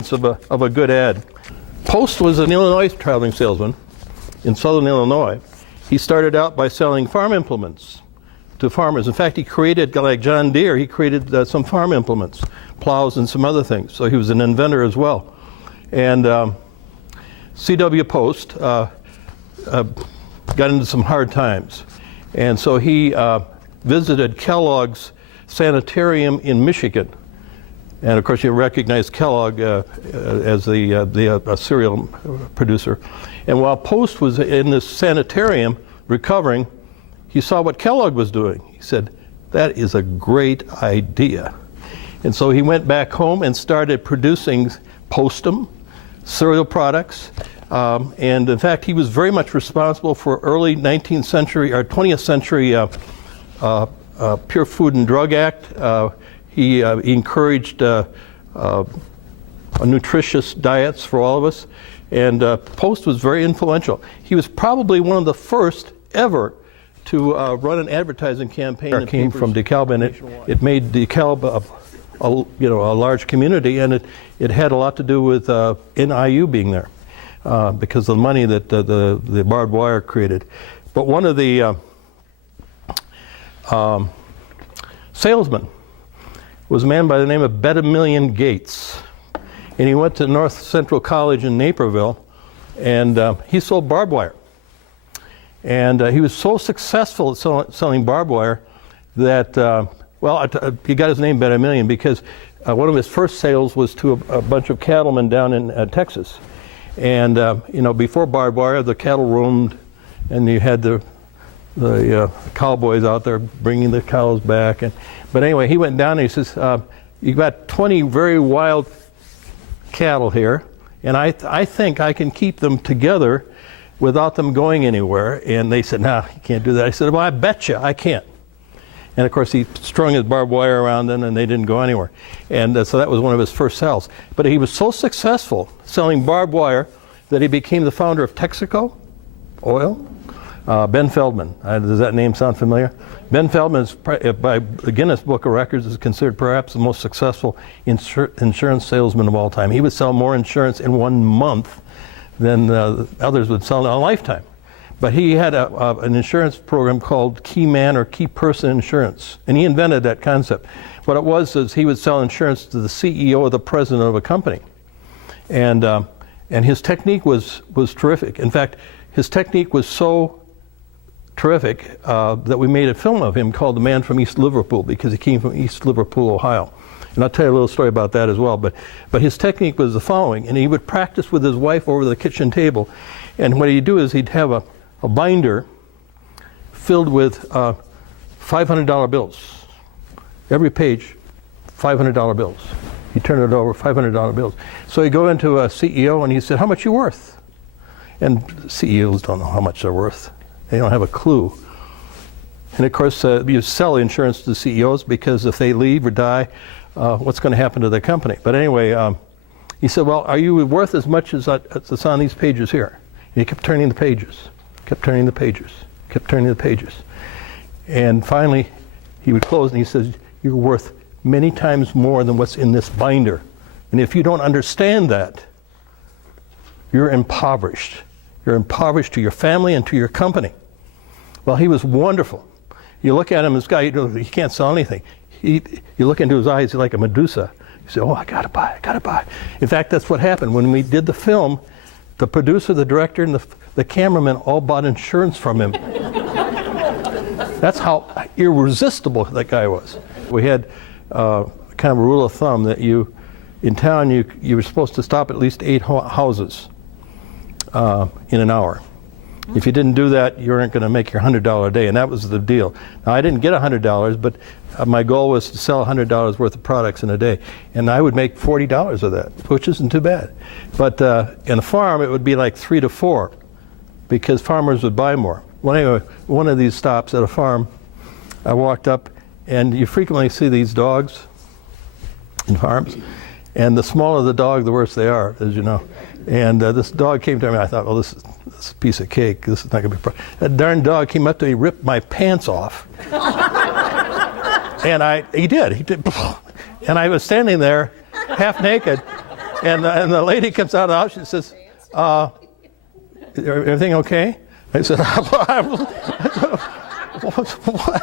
of a good ad. Post was an Illinois traveling salesman in southern Illinois. He started out by selling farm implements to farmers. In fact, he created, like John Deere, he created some farm implements, plows and some other things. So he was an inventor as well. And C.W. Post got into some hard times. And so he visited Kellogg's sanitarium in Michigan. And of course, you recognize Kellogg as the cereal producer. And while Post was in this sanitarium recovering, he saw what Kellogg was doing. He said, "That is a great idea." And so he went back home and started producing Postum, cereal products. And in fact, he was very much responsible for early 19th century or 20th century Pure Food and Drug Act. He encouraged nutritious diets for all of us. And Post was very influential. He was probably one of the first ever to run an advertising campaign. It came from DeKalb, and it made DeKalb a large community, and it had a lot to do with NIU being there because of the money that the barbed wire created. But one of the salesmen was a man by the name of Bedamillion Gates. And he went to North Central College in Naperville, and he sold barbed wire. And he was so successful at selling barbed wire that, he got his name Bedamillion because one of his first sales was to a bunch of cattlemen down in Texas. And, before barbed wire, the cattle roamed, and you had the cowboys out there bringing the cows back. But anyway, he went down and he says, "You've got 20 very wild cattle here, and I think I can keep them together without them going anywhere." And they said, "No, you can't do that." I said, "Well, I bet you I can." And of course, he strung his barbed wire around them, and they didn't go anywhere. And so that was one of his first sales. But he was so successful selling barbed wire that he became the founder of Texaco Oil. Ben Feldman. Does that name sound familiar? Ben Feldman, by the Guinness Book of Records, is considered perhaps the most successful insurance salesman of all time. He would sell more insurance in 1 month than others would sell in a lifetime. But he had an insurance program called Key Man or Key Person Insurance, and he invented that concept. What it was is he would sell insurance to the CEO or the president of a company. And his technique was terrific. In fact, his technique was so terrific that we made a film of him called The Man from East Liverpool, because he came from East Liverpool, Ohio. And I'll tell you a little story about that as well. But his technique was the following, and he would practice with his wife over the kitchen table. And what he'd do is he'd have a binder filled with $500 bills. Every page, $500 bills. He'd turn it over, $500 bills. So he'd go into a CEO and he said, "How much you worth?" And CEOs don't know how much they're worth. They don't have a clue. And of course, you sell insurance to the CEOs because if they leave or die, what's going to happen to the company? But anyway, he said, "Well, are you worth as much as it's on these pages here?" And he kept turning the pages, kept turning the pages, kept turning the pages. And finally, he would close and he says, "You're worth many times more than what's in this binder. And if you don't understand that, you're impoverished. You're impoverished to your family and to your company." Well, he was wonderful. You look at him, this guy, he can't sell anything. You look into his eyes, he's like a Medusa. You say, "Oh, I gotta buy, I gotta buy." In fact, that's what happened. When we did the film, the producer, the director, and the cameraman all bought insurance from him. That's how irresistible that guy was. We had kind of a rule of thumb that in town, you were supposed to stop at least 8 houses in an hour. If you didn't do that, you weren't going to make your $100 a day, and that was the deal. Now, I didn't get $100, but my goal was to sell $100 worth of products in a day, and I would make $40 of that, which isn't too bad. But in a farm, it would be like 3 to 4, because farmers would buy more. Well, anyway, one of these stops at a farm, I walked up, and you frequently see these dogs in farms, and the smaller the dog, the worse they are, as you know. And this dog came to me. I thought, well, this is a piece of cake. This is not going to be a problem. That darn dog came up to me, ripped my pants off. And he did. And I was standing there, half naked, And the lady comes out of the house, she says, everything okay? I said, what?